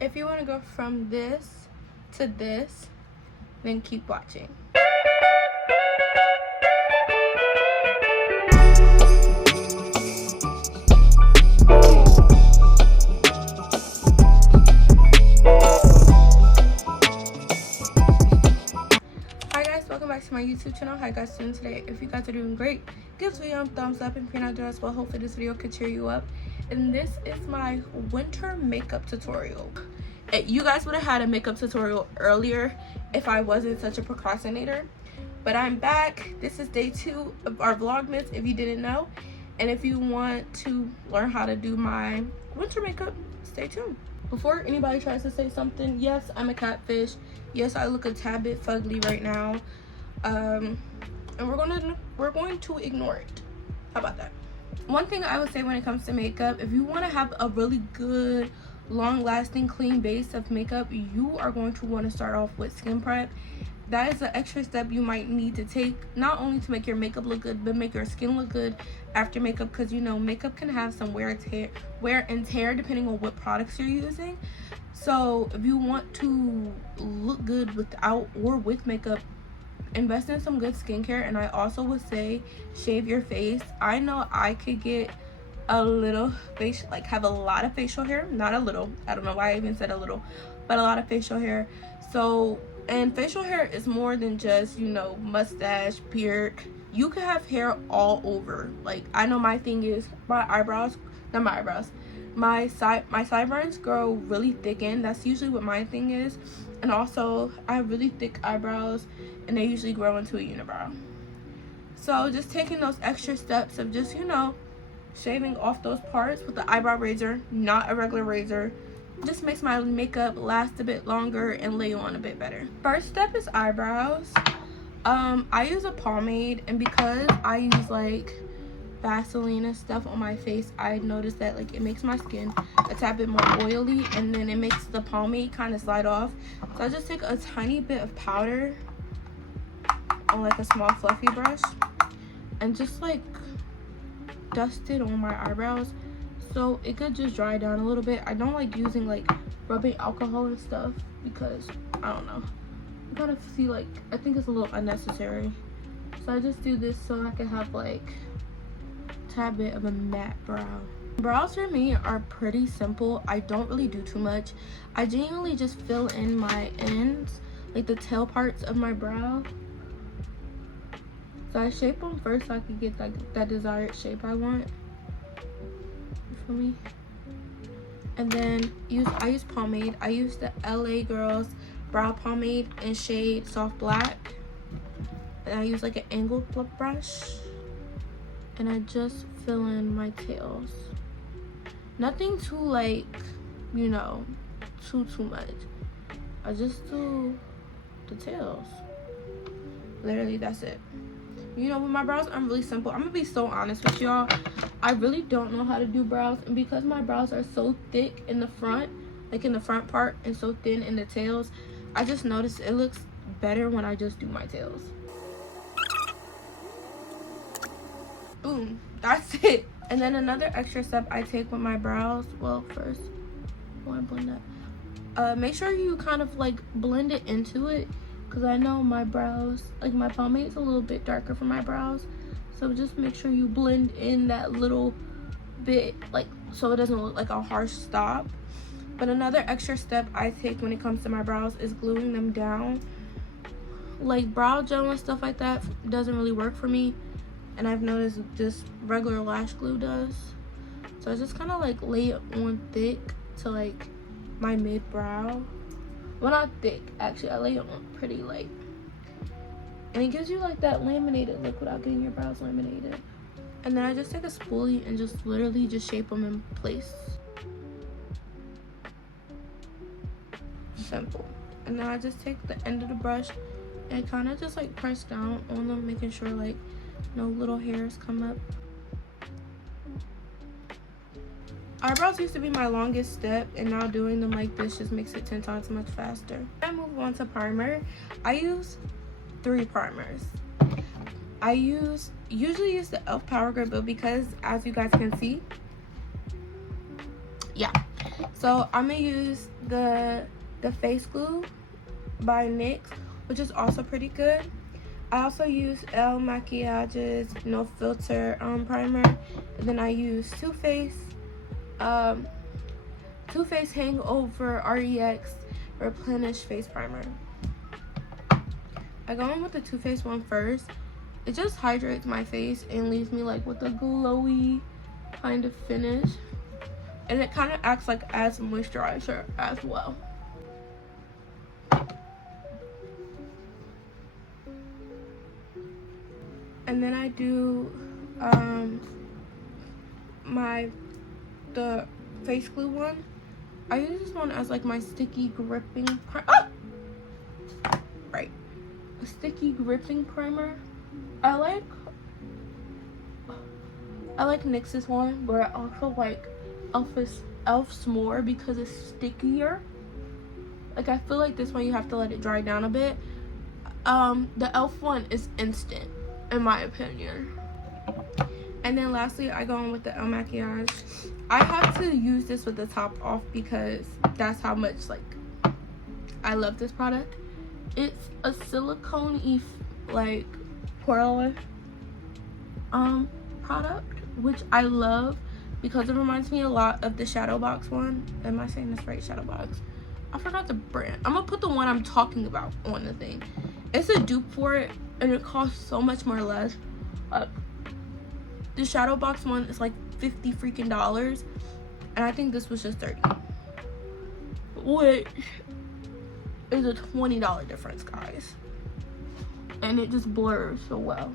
If you want to go from this to this, then keep watching. Welcome back to my YouTube channel. How you guys doing today? If you guys are doing great, give this video a thumbs up, and if you're not doing as well, hopefully this video could cheer you up. And this is my winter makeup tutorial. You guys would have had a makeup tutorial earlier if I wasn't such a procrastinator, but I'm back. This is day 2 of our Vlogmas, if you didn't know. And if you want to learn how to do my winter makeup, stay tuned. Before anybody tries to say something, yes, I'm a catfish. Yes, I look a tad bit fugly right now. And we're going to ignore it. How about that? One thing I would say when it comes to makeup, if you want to have a really good, long-lasting, clean base of makeup, you are going to want to start off with skin prep. That is an extra step you might need to take, not only to make your makeup look good, but make your skin look good after makeup, because you know makeup can have some wear and tear depending on what products you're using. So if you want to look good without or with makeup, invest in some good skincare. And I also would say shave your face. I know I could get a little facial, like have a lot of facial hair, not a little, I don't know why I even said a little, but a lot of facial hair. So, and facial hair is more than just, you know, mustache, beard. You can have hair all over. Like, I know my thing is my sideburns grow really thick in. That's usually what my thing is. And also I have really thick eyebrows, and they usually grow into a unibrow. So just taking those extra steps of just, you know, shaving off those parts with the eyebrow razor, not a regular razor, just makes my makeup last a bit longer and lay on a bit better. First step is eyebrows. I use a pomade, and because I use like Vaseline and stuff on my face, I noticed that like it makes my skin a tad bit more oily, and then it makes the pomade kind of slide off. So I just take a tiny bit of powder on like a small fluffy brush and just like dust it on my eyebrows so it could just dry down a little bit. I don't like using like rubbing alcohol and stuff because I don't know, I kind of see like I think it's a little unnecessary. So I just do this so I can have like a tad bit of a matte brow. Brows for me are pretty simple. I don't really do too much. I genuinely just fill in my ends, like the tail parts of my brow. So I shape them first so I can get that desired shape I want. You feel me? And then I use pomade. I use the LA Girls Brow Pomade in shade Soft Black. And I use like an angled brush. And I just fill in my tails. Nothing too like, you know, too much. I just do the tails. Literally, that's it. You know, with my brows, I'm really simple. I'm gonna be so honest with y'all. I really don't know how to do brows, and because my brows are so thick in the front, like in the front part, and so thin in the tails, I just noticed it looks better when I just do my tails. Boom, that's it. And then another extra step I take with my brows, well, first, I want to blend that. Make sure you kind of like blend it into it, because I know my brows, like my pomade's a little bit darker for my brows, so just make sure you blend in that little bit, like so it doesn't look like a harsh stop. But another extra step I take when it comes to my brows is gluing them down. Like brow gel and stuff like that doesn't really work for me, and I've noticed just regular lash glue does. So I just kind of like lay it on thick to like my mid brow. Well, not thick, actually. I lay it on pretty light. And it gives you like that laminated look without getting your brows laminated. And then I just take a spoolie and just literally just shape them in place. Simple. And then I just take the end of the brush and kind of just like press down on them, making sure like no little hairs come up. Eyebrows used to be my longest step, and now doing them like this just makes it 10 times much faster. I move on to primer. I use 3 primers. I usually use the e.l.f. Power Grip, but because as you guys can see, yeah, So I'm gonna use the face glue by NYX, which is also pretty good. I also use Elle Maquillage's No Filter primer, and then I use Too Faced Hangover REX Replenish Face Primer. I go in with the Too Faced one first. It just hydrates my face and leaves me like with a glowy kind of finish, and it kind of acts like as moisturizer as well. And then I do the face glue one. I use this one as like my sticky gripping a sticky gripping primer. I like NYX's one, but I also like Elf's more because it's stickier. Like, I feel like this one you have to let it dry down a bit. The Elf one is instant, in my opinion. And then lastly, I go in with the Elle Maquillage. I have to use this with the top off because that's how much like I love this product. It's a silicone-y like poreless product, which I love because it reminds me a lot of the Shadow Box one. Am I saying this right? Shadow Box. I forgot the brand. I'm gonna put the one I'm talking about on the thing. It's a dupe for it, and it costs so much more less. The Shadow Box one is like $50 freaking dollars, and I think this was just $30, which is a $20 difference, guys. And it just blurs so well.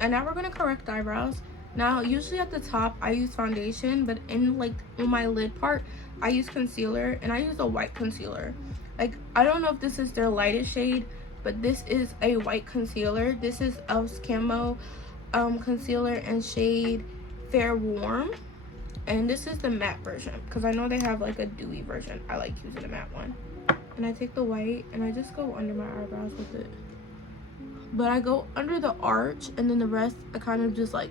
And now we're gonna correct the eyebrows. Now, usually at the top I use foundation, but in my lid part I use concealer, and I use a white concealer. Like, I don't know if this is their lightest shade, but this is a white concealer. This is Elf's Camo concealer in shade Fair Warm, and this is the matte version because I know they have like a dewy version. I like using the matte one. And I take the white and I just go under my eyebrows with it, but I go under the arch, and then the rest I kind of just like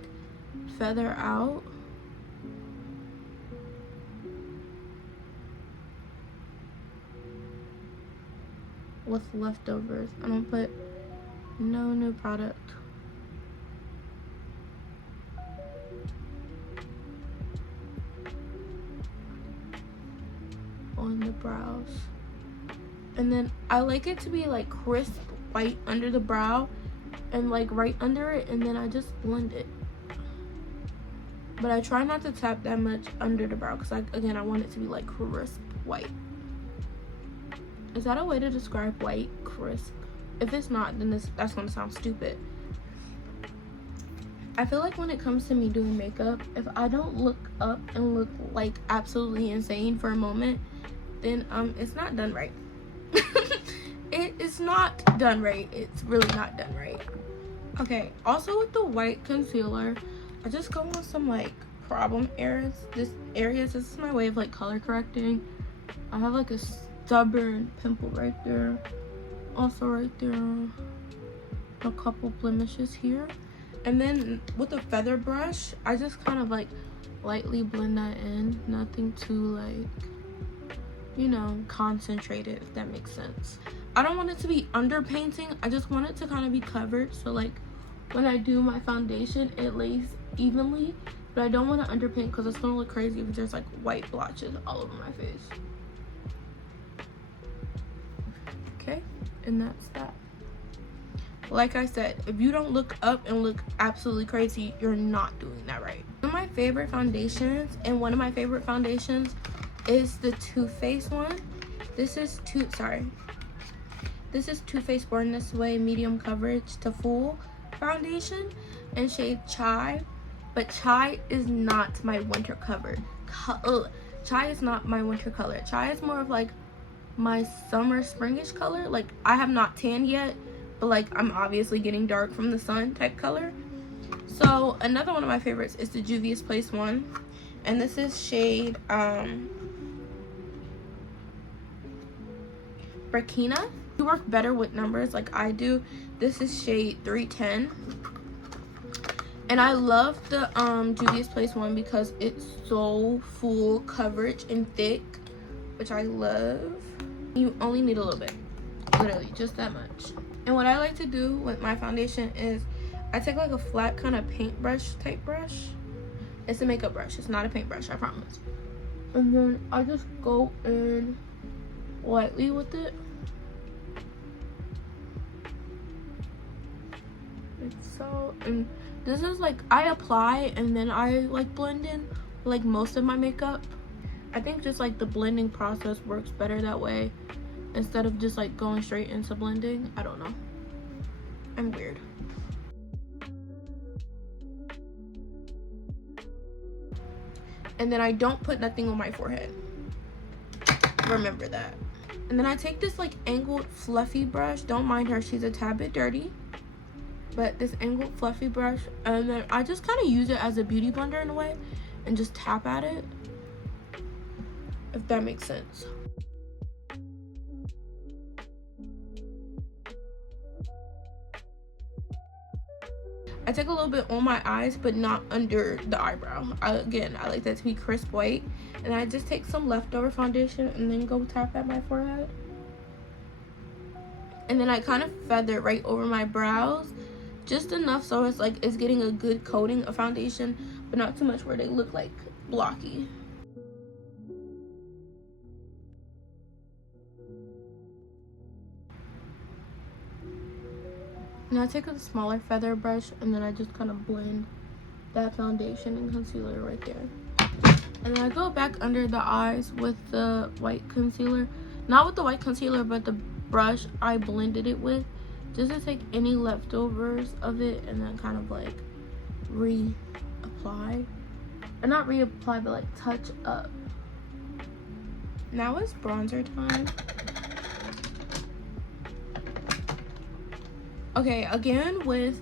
feather out. With leftovers. I don't put no new product. On the brows. And then I like it to be like crisp white under the brow and like right under it, and then I just blend it. But I try not to tap that much under the brow because again I want it to be like crisp white. Is that a way to describe white? Crisp? If it's not, then that's gonna sound stupid. I feel like when it comes to me doing makeup, if I don't look up and look like absolutely insane for a moment, then it's not done right. It is not done right. It's really not done right. Okay, also with the white concealer, I just go on some like problem areas. This is my way of like color correcting. I have like a stubborn pimple right there, also right there, a couple blemishes here, and then with a feather brush I just kind of like lightly blend that in. Nothing too like, you know, concentrated, if that makes sense. I don't want it to be under painting. I just want it to kind of be covered, so like when I do my foundation it lays evenly, but I don't want to underpaint because it's gonna look crazy if there's like white blotches all over my face. Okay, and that's that. Like I said, if you don't look up and look absolutely crazy, you're not doing that right. One of my favorite foundations, and one of my favorite foundations is the Too Faced one. This is Too Faced Born This Way medium coverage to full foundation in shade Chai, but Chai is not my winter color. Chai is not my winter color. Chai is more of like my summer springish color. Like, I have not tanned yet, but like I'm obviously getting dark from the sun type color. So another one of my favorites is the Juvia's Place one, and this is shade Burkina. You work better with numbers like I do. This is shade 310, And I love the Juvia's Place one because it's so full coverage and thick, which I love. You only need a little bit, literally just that much. And what I like to do with my foundation is I take like a flat kind of paintbrush type brush. It's a makeup brush, it's not a paintbrush, I promise. And then I just go in lightly with it. Like so. And this is like, I apply and then I like blend in like most of my makeup. I think just like the blending process works better that way instead of just like going straight into blending. I don't know, I'm weird. And then I don't put nothing on my forehead, remember that. And then I take this like angled fluffy brush, don't mind her, she's a tad bit dirty, but this angled fluffy brush, and then I just kind of use it as a beauty blender in a way and just tap at it, if that makes sense. I take a little bit on my eyes, but not under the eyebrow. Again, I like that to be crisp white. And I just take some leftover foundation and then go tap at my forehead. And then I kind of feather right over my brows, just enough so it's like it's getting a good coating of foundation, but not too much where they look like blocky. And I take a smaller feather brush and then I just kind of blend that foundation and concealer right there. And then I go back under the eyes with the white concealer. Not with the white concealer, but the brush I blended it with, just to take any leftovers of it and then kind of like reapply. And not reapply, but like touch up. Now it's bronzer time. Okay, again with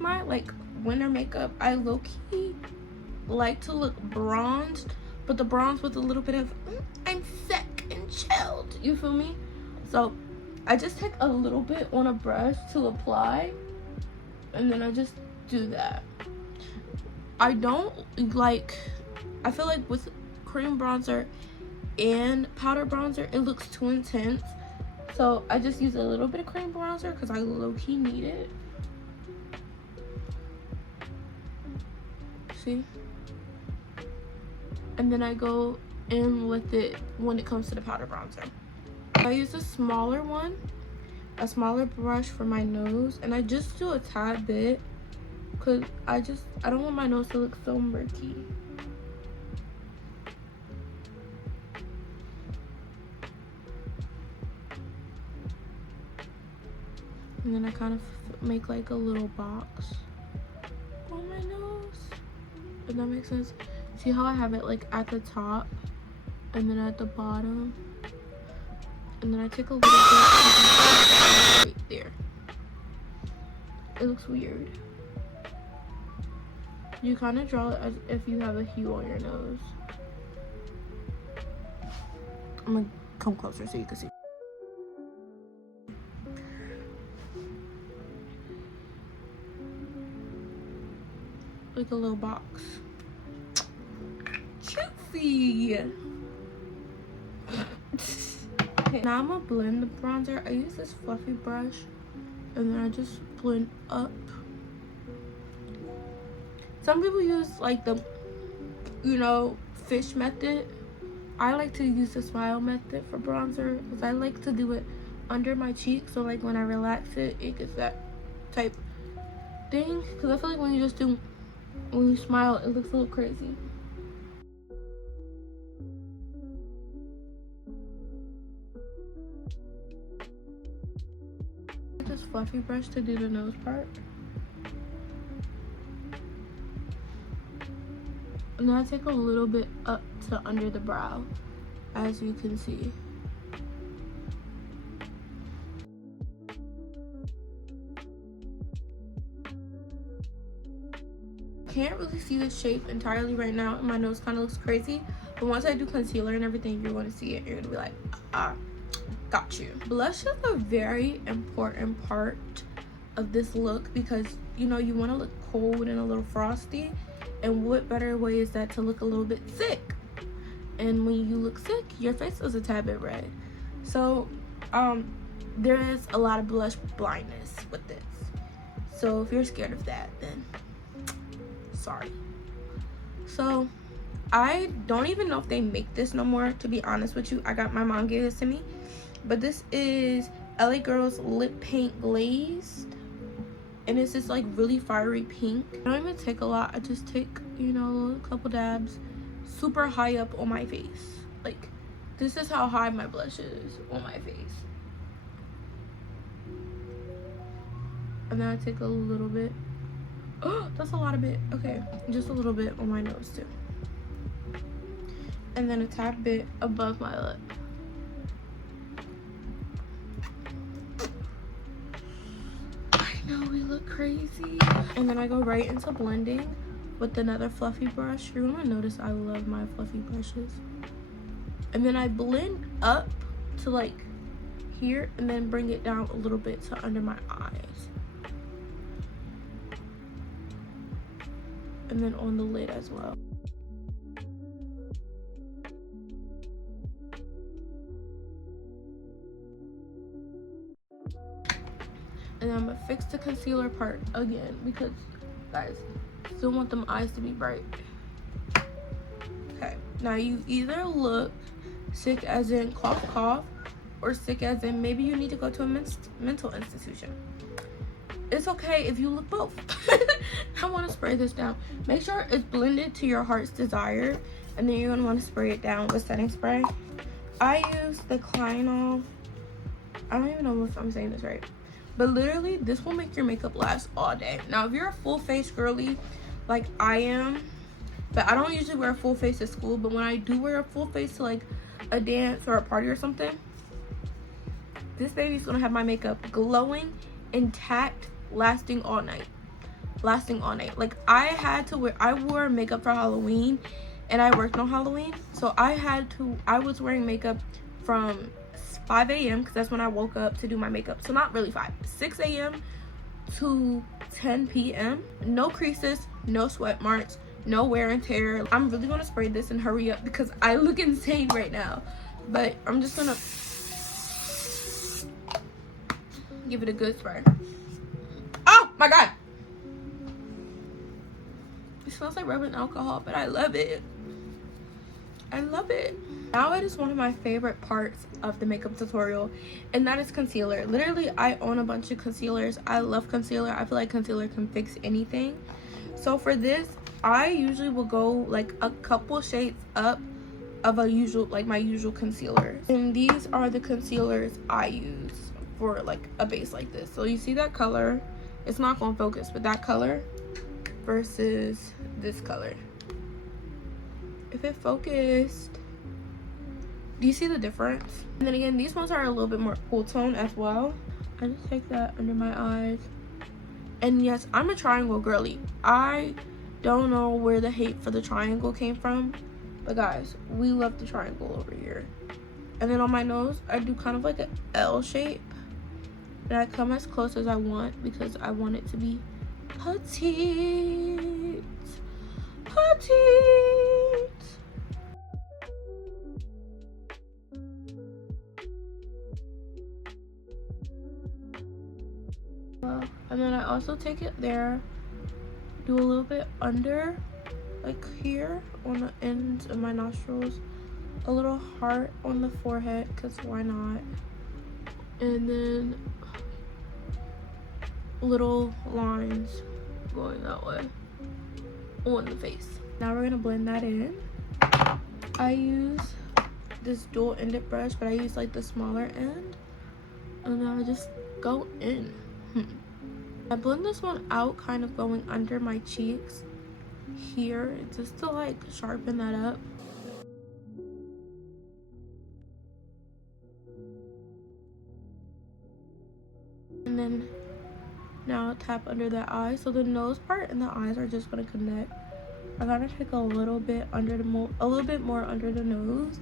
my like winter makeup, I low-key like to look bronzed, but the bronze with a little bit of I'm sick and chilled, you feel me? So I just take a little bit on a brush to apply, and then I just do that. I don't like, I feel like with cream bronzer and powder bronzer it looks too intense. So I just use a little bit of cream bronzer because I low-key need it. See? And then I go in with it when it comes to the powder bronzer. I use a smaller one, a smaller brush for my nose, and I just do a tad bit because I don't want my nose to look so murky. And then I kind of make like a little box on my nose. If that makes sense. See how I have it like at the top and then at the bottom? And then I take a little bit right there. It looks weird. You kind of draw it as if you have a hue on your nose. I'm gonna come closer so you can see. Like a little box. Juicy. Okay, now I'm gonna blend the bronzer. I use this fluffy brush and then I just blend up. Some people use like the, fish method. I like to use the smile method for bronzer because I like to do it under my cheek, so like when I relax it, it gets that type thing. Because I feel like when you smile, it looks a little crazy. This fluffy brush to do the nose part. And then I take a little bit up to under the brow, as you can see. Can't really see the shape entirely right now, and my nose kind of looks crazy, but once I do concealer and everything, you're going to see it. You're going to be like, got you. Blush is a very important part of this look because you want to look cold and a little frosty, and what better way is that to look a little bit sick? And when you look sick, your face is a tad bit red. So there is a lot of blush blindness with this. So if you're scared of that, then sorry. So I don't even know if they make this no more, to be honest with you. My mom gave this to me, but this is LA Girls Lip Paint Glazed, and it's this like really fiery pink. I don't even take a lot. I just take, you know, a couple dabs super high up on my face. Like, this is how high my blush is on my face. And then I take a little bit. Oh, that's a lot of bit. Okay, just a little bit on my nose too. And then a tad bit above my lip. I know we look crazy. And then I go right into blending with another fluffy brush. You're gonna notice I love my fluffy brushes. And then I blend up to like here and then bring it down a little bit to under my eyes. And then on the lid as well. And I'm gonna fix the concealer part again because, guys, still want them eyes to be bright. Okay, now you either look sick as in cough cough, or sick as in maybe you need to go to a mental institution. It's okay if you look both. I want to spray this down. Make sure it's blended to your heart's desire, and then you're gonna want to spray it down with setting spray. I use the Kleinol. I don't even know if I'm saying this right, but literally this will make your makeup last all day. Now if you're a full face girly like I am, but I don't usually wear a full face to school, but when I do wear a full face to like a dance or a party or something, this baby's gonna have my makeup glowing, intact, lasting all night. Like I wore makeup for Halloween, and I worked on Halloween, so I was wearing makeup from 5 a.m. because that's when I woke up to do my makeup. So not really 6 a.m. to 10 p.m. No creases, no sweat marks, no wear and tear. I'm really gonna spray this and hurry up because I look insane right now, but I'm just gonna give it a good spray. Oh my god, it smells like rubbing alcohol, but I love it. I love it. Now it is one of my favorite parts of the makeup tutorial, and that is concealer. Literally, I own a bunch of concealers. I love concealer. I feel like concealer can fix anything. So for this, I usually will go like a couple shades up of my usual concealer. And these are the concealers I use for like a base like this. So you see that color? It's not gonna focus, but that color versus this color. If it focused, do you see the difference? And then again, these ones are a little bit more cool tone as well. I just take that under my eyes. And yes, I'm a triangle girly. I don't know where the hate for the triangle came from, but guys, we love the triangle over here. And then on my nose, I do kind of like an L shape, and I come as close as I want because I want it to be petite. And then I also take it there, do a little bit under, like here on the ends of my nostrils, a little heart on the forehead, because why not, and then little lines going that way on the face. Now we're gonna blend that in. I use this dual-ended brush, but I use like the smaller end, and then I just go in. I blend this one out, kind of going under my cheeks here, just to like sharpen that up. And then now tap under the eye, so the nose part and the eyes are just gonna connect. I gotta take a little bit more under the nose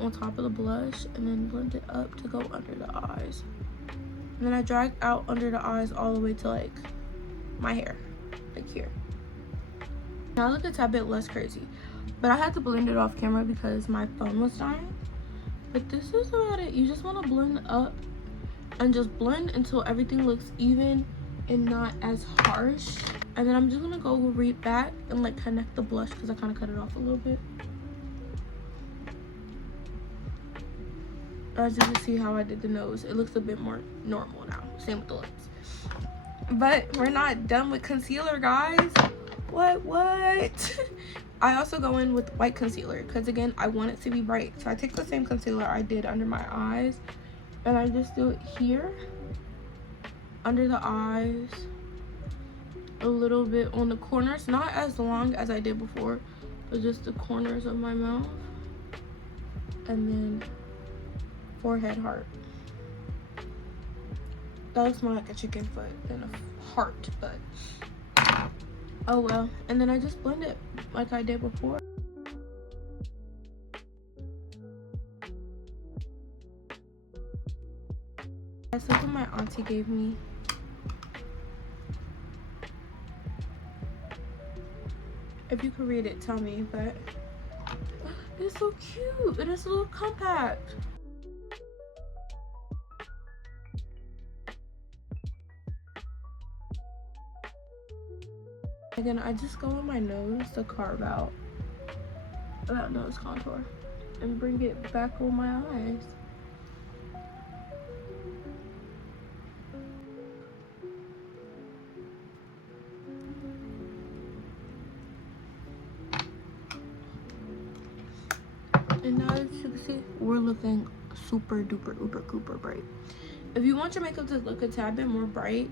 on top of the blush, and then blend it up to go under the eyes. And then I drag out under the eyes all the way to like my hair. like here. Now I look a tad bit less crazy, but I had to blend it off camera because my phone was dying. But this is about it. You just want to blend up and just blend until everything looks even and not as harsh. And then I'm just gonna go right back and like connect the blush because I kind of cut it off a little bit. As you can see how I did the nose, it looks a bit more normal now. Same with the lips. But we're not done with concealer, guys. What? I also go in with white concealer because again, I want it to be bright. So I take the same concealer I did under my eyes and I just do it here, under the eyes, a little bit on the corners, not as long as I did before, but just the corners of my mouth, and then forehead, heart. That looks more like a chicken foot than a heart, but oh well. And then I just blend it like I did before. That's what my auntie gave me. If you could read it, tell me, but it's so cute. It is a little compact. Again, I just go on my nose to carve out that nose contour and bring it back on my eyes. And now as you can see, we're looking super duper uber cooper bright. If you want your makeup to look a tad bit more bright,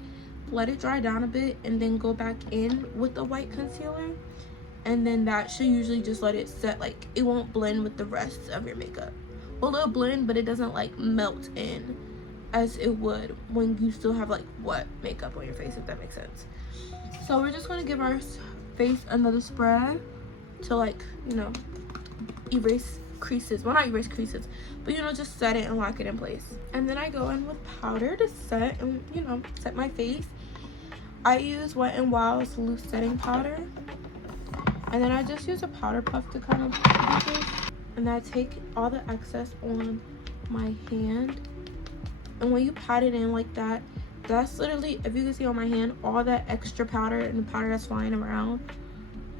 let it dry down a bit and then go back in with the white concealer, and then that should usually just let it set. Like, it won't blend with the rest of your makeup. Well, it'll blend, but it doesn't like melt in as it would when you still have like wet makeup on your face, if that makes sense. So we're just going to give our face another spread to, like, you know, erase creases. Well, not erase creases, but you know, just set it and lock it in place. And then I go in with powder to set and, you know, set my face. I use Wet n Wild's loose setting powder, and then I just use a powder puff to kind of do this. And I take all the excess on my hand, and when you pat it in like that, that's literally, if you can see on my hand, all that extra powder and the powder that's flying around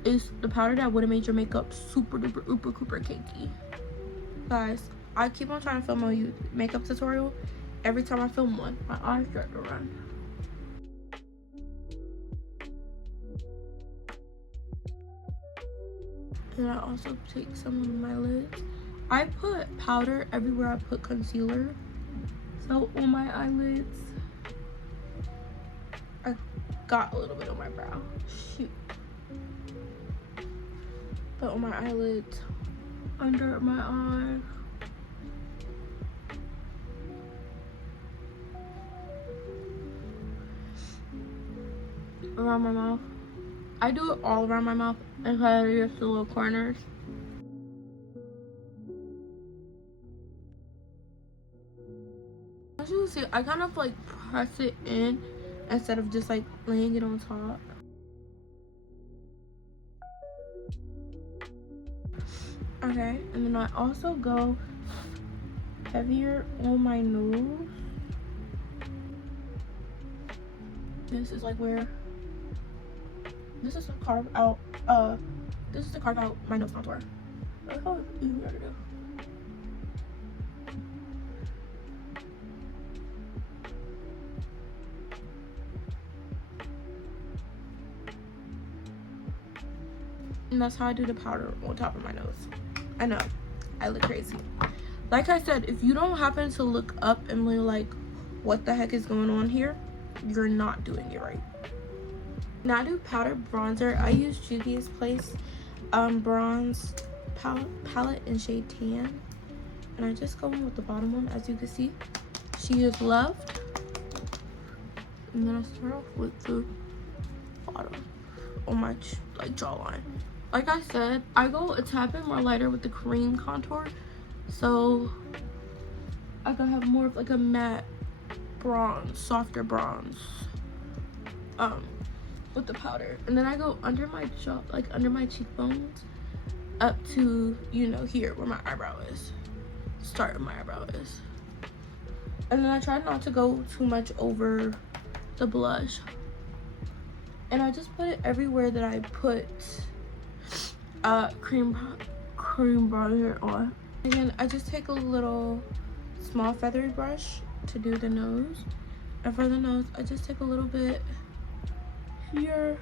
is the powder that would have made your makeup super duper uber cooper cakey. Guys, I keep on trying to film a makeup tutorial. Every time I film one, my eyes start to run. And I also take some of my lids. I put powder everywhere I put concealer. So on my eyelids, I got a little bit on my brow. Shoot. But on my eyelids, under my eye, around my mouth. I do it all around my mouth and kind of just the little corners. As you can see, I kind of like press it in instead of just like laying it on top. Okay, and then I also go heavier on my nose. This is like where, this is to carve out, my nose contour. That's how it's easier to do. And that's how I do the powder on top of my nose. I know, I look crazy. Like I said, if you don't happen to look up and be like, what the heck is going on here, you're not doing it right. Now I do powder bronzer. I use Juvia's Place bronze palette in shade Tan. And I just go in with the bottom one. As you can see, She Is Loved. And then I start off with the bottom on my jawline. Like I said, I go a tad bit more lighter with the cream contour, so I can have more of like a matte bronze, softer bronze with the powder. And then I go under my jaw, like under my cheekbones, up to, you know, here where my eyebrow is. Start of my eyebrow is. And then I try not to go too much over the blush. And I just put it everywhere that I put cream bronzer on. Again, I just take a little small feathery brush to do the nose. And for the nose, I just take a little bit here,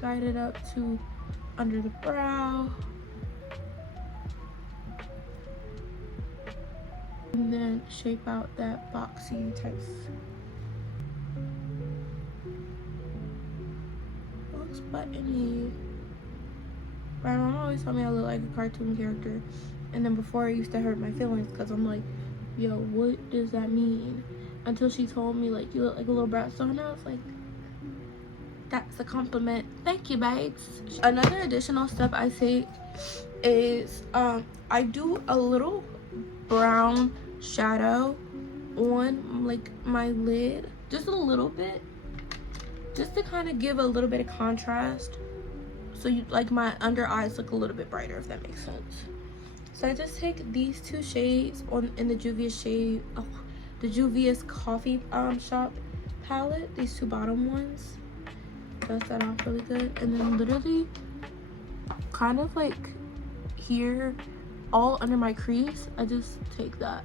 guide it up to under the brow. And then shape out that boxy type. It looks buttony. My mom always told me I look like a cartoon character. And then before, it used to hurt my feelings because I'm like, yo, what does that mean? Until she told me, like, you look like a little brat. So now it's like, that's a compliment. Thank you, babes. Another additional step I take is I do a little brown shadow on like my lid, just a little bit, just to kind of give a little bit of contrast, so you like my under eyes look a little bit brighter, if that makes sense. So I just take these two shades in the Juvia's the Juvia's Coffee Shop palette, these two bottom ones. Dust that off really good, and then literally kind of like here, all under my crease, I just take that.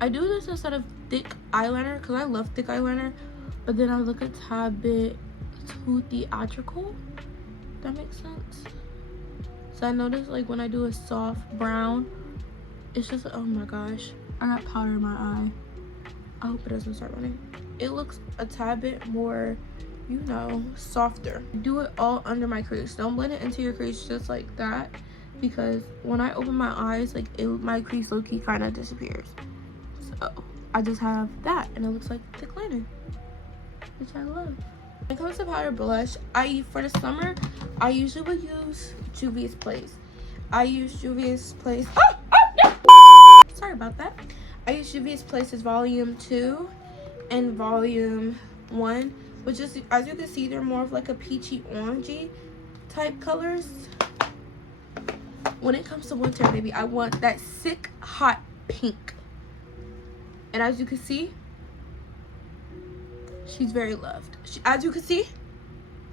I do this instead of thick eyeliner because I love thick eyeliner, but then I look a tad bit too theatrical. That makes sense. So I notice like when I do a soft brown, it's just, oh my gosh, I got powder in my eye. I hope it doesn't start running. It looks a tad bit more, you know, softer. Do it all under my crease. Don't blend it into your crease just like that, because when I open my eyes, like my crease low-key kind of disappears. So I just have that, and it looks like thick liner, which I love. When it comes to powder blush, for the summer, I usually would use Juvia's Place. I use Juvia's Place. Sorry about that. I use Juvia's Place's Volume 2 and Volume 1, which is, as you can see, they're more of like a peachy orangey type colors. When it comes to winter, baby, I want that sick hot pink. And as you can see, she's very loved. As you can see,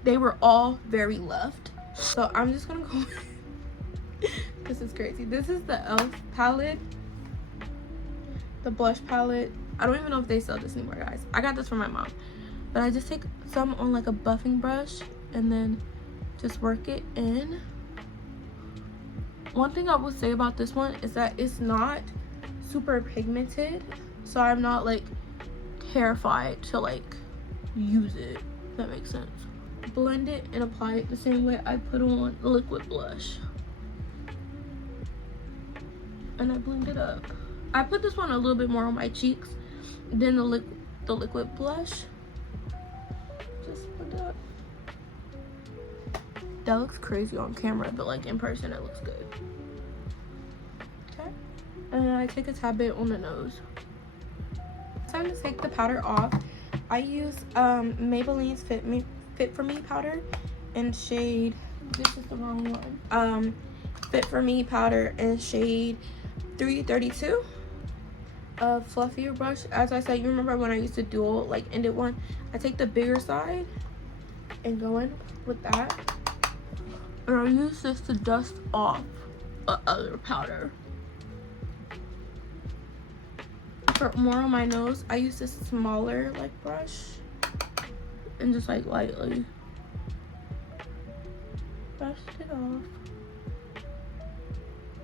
they were all very loved. So I'm just gonna go. This is crazy. This is the e.l.f. palette, the blush palette. I don't even know if they sell this anymore, guys. I got this from my mom. But I just take some on like a buffing brush and then just work it in. One thing I will say about this one is that it's not super pigmented, so I'm not like terrified to like use it, if that makes sense. Blend it and apply it the same way I put on the liquid blush. And I blend it up. I put this one a little bit more on my cheeks than the liquid blush. Just put that. That looks crazy on camera, but like in person it looks good. Okay. And then I take a tad bit on the nose. Time to take the powder off. I use Maybelline's Fit For Me powder in shade, this is the wrong one. Fit For Me powder in shade 332. A fluffier brush. As I said, you remember when I used to dual like ended one? I take the bigger side and go in with that. And I use this to dust off other powder. For more on my nose, I use this smaller like brush and just like lightly dust it off.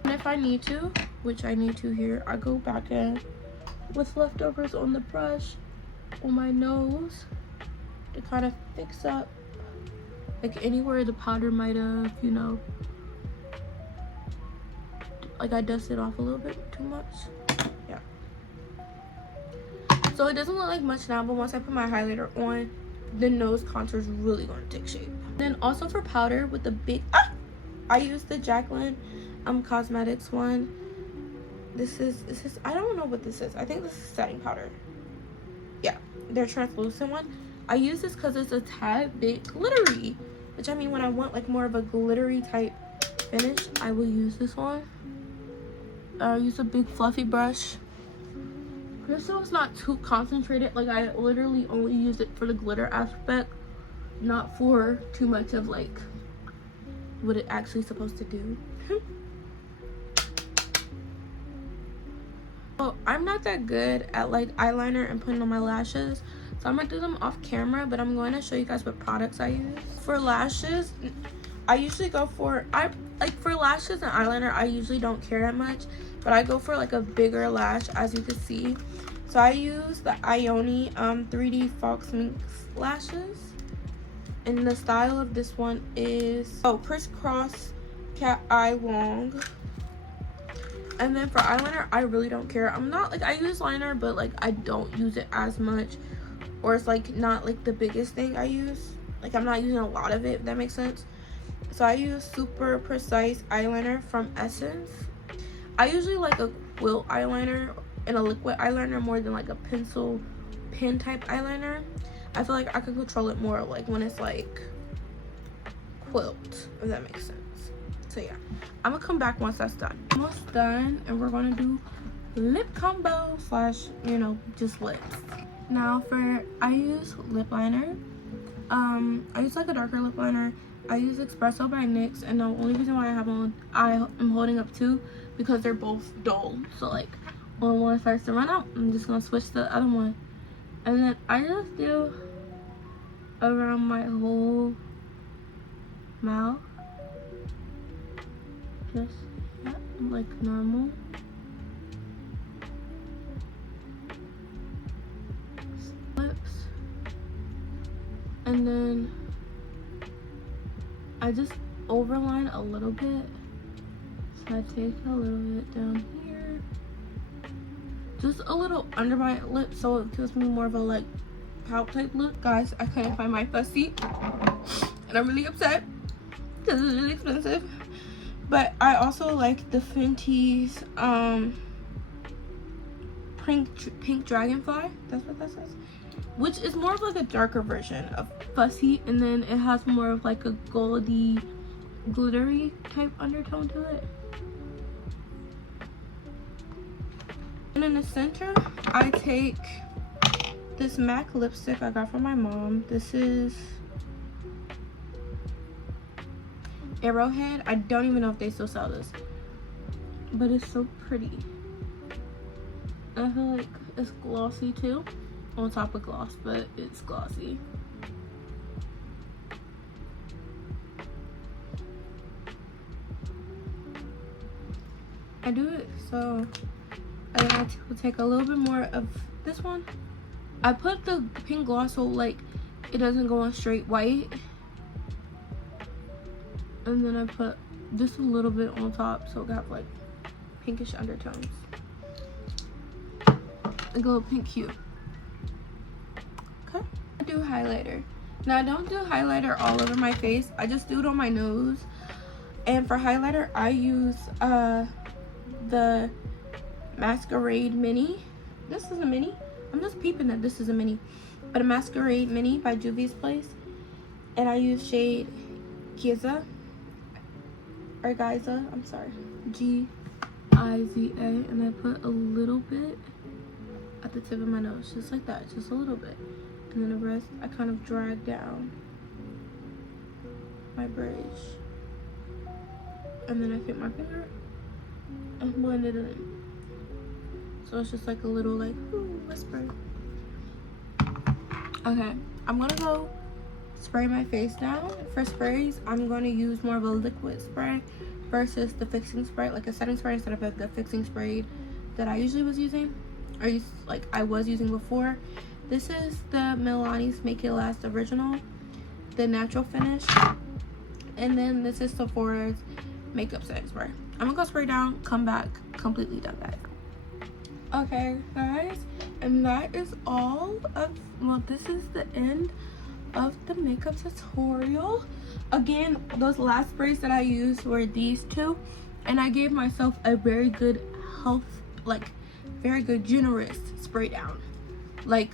And if I need to, which I need to here, I go back in with leftovers on the brush on my nose to kind of fix up like anywhere the powder might have, you know, like I dusted off a little bit too much. Yeah. So it doesn't look like much now, but once I put my highlighter on, the nose contour is really going to take shape. Then also for powder with the big, I use the Jaclyn Cosmetics one. This is, I don't know what this is. I think this is setting powder. Yeah, their translucent one. I use this because it's a tad bit glittery, which I mean, when I want like more of a glittery type finish, I will use this one. I use a big fluffy brush. Just so it's not too concentrated. Like, I literally only use it for the glitter aspect, not for too much of like what it actually supposed to do. Well, I'm not that good at like eyeliner and putting on my lashes, so I'm gonna do them off camera, but I'm going to show you guys what products I use. For lashes, I usually go for, for lashes and eyeliner, I usually don't care that much, but I go for like a bigger lash, as you can see. So I use the Ioni 3D Fox Minx lashes, and the style of this one is crisscross cat eye long. And then for eyeliner, I really don't care. I'm not like, I use liner, but like I don't use it as much, or it's like not like the biggest thing I use. Like, I'm not using a lot of it, if that makes sense. So I use Super Precise eyeliner from Essence. I usually like a quilt eyeliner and a liquid eyeliner more than like a pencil pen type eyeliner. I feel like I can control it more like when it's like quilt, if that makes sense. So yeah, I'm gonna come back once that's done. Almost done, and we're gonna do lip combo slash, you know, just lips. Now I use lip liner. I use like a darker lip liner. I use Espresso by NYX, and the only reason why I am holding up two, because they're both dull. So like, when one starts to run out, I'm just gonna switch to the other one. And then I just do around my whole mouth. Just like normal. Lips. And then I just overline a little bit. So I take a little bit down here. Just a little under my lip, so it gives me more of a like pout type look. Guys, I couldn't find my fussy, and I'm really upset because it's really expensive. But I also like the Fenty's pink dragonfly. That's what that says. Which is more of like a darker version of fussy, and then it has more of like a goldy, glittery type undertone to it. And in the center, I take this MAC lipstick I got from my mom. This is Arrowhead. I don't even know if they still sell this, but it's so pretty. I feel like it's glossy too, on top of gloss, but it's glossy. I do it so I have to take a little bit more of this one. I put the pink gloss so like it doesn't go on straight white, and then I put just a little bit on top so it got like pinkish undertones, like a little pink hue. Okay, I do highlighter. Now I don't do highlighter all over my face, I just do it on my nose. And for highlighter, I use the Masquerade Mini. This is a mini. I'm just peeping that this is a mini, but a Masquerade Mini by Juvia's Place. And I use shade Giza, or Giza, I'm sorry, Giza, and I put a little bit at the tip of my nose, just like that, just a little bit. And then the rest, I kind of drag down my bridge. And then I take my finger and blend it in. So it's just like a little like whisper. Okay, I'm gonna go spray my face down. For sprays, I'm gonna use more of a liquid spray versus the fixing spray, like a setting spray instead of the fixing spray that I usually was using, or I was using before. This is the Milani's Make It Last Original, the natural finish. And then this is Sephora's makeup setting spray. I'm gonna go spray down, come back, completely done back. Okay guys, and that is all of, well, this is the end of the makeup tutorial. Again, those last sprays that I used were these two, and I gave myself a very good health, like very good generous spray down, like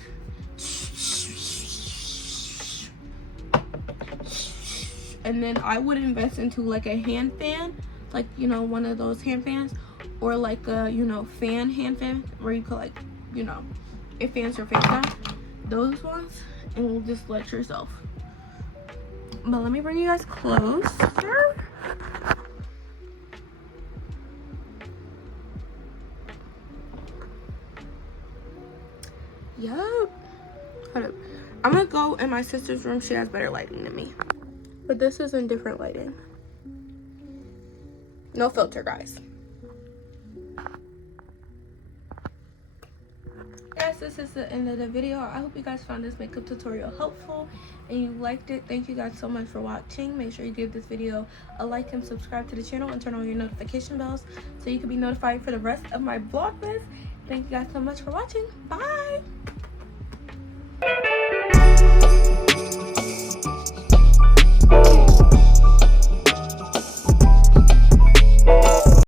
And then I would invest into like a hand fan, like, you know, one of those hand fans, or like a, you know, fan hand fan where you could, like, you know, it fans your face down. Those ones, and you'll just let yourself. But let me bring you guys closer. Yup. Hold up. I'm gonna go in my sister's room. She has better lighting than me. But this is in different lighting. No filter, guys. Guys, this is the end of the video. I hope you guys found this makeup tutorial helpful and you liked it. Thank you guys so much for watching. Make sure you give this video a like and subscribe to the channel and turn on your notification bells so you can be notified for the rest of my vlogmas. Thank you guys so much for watching. Bye.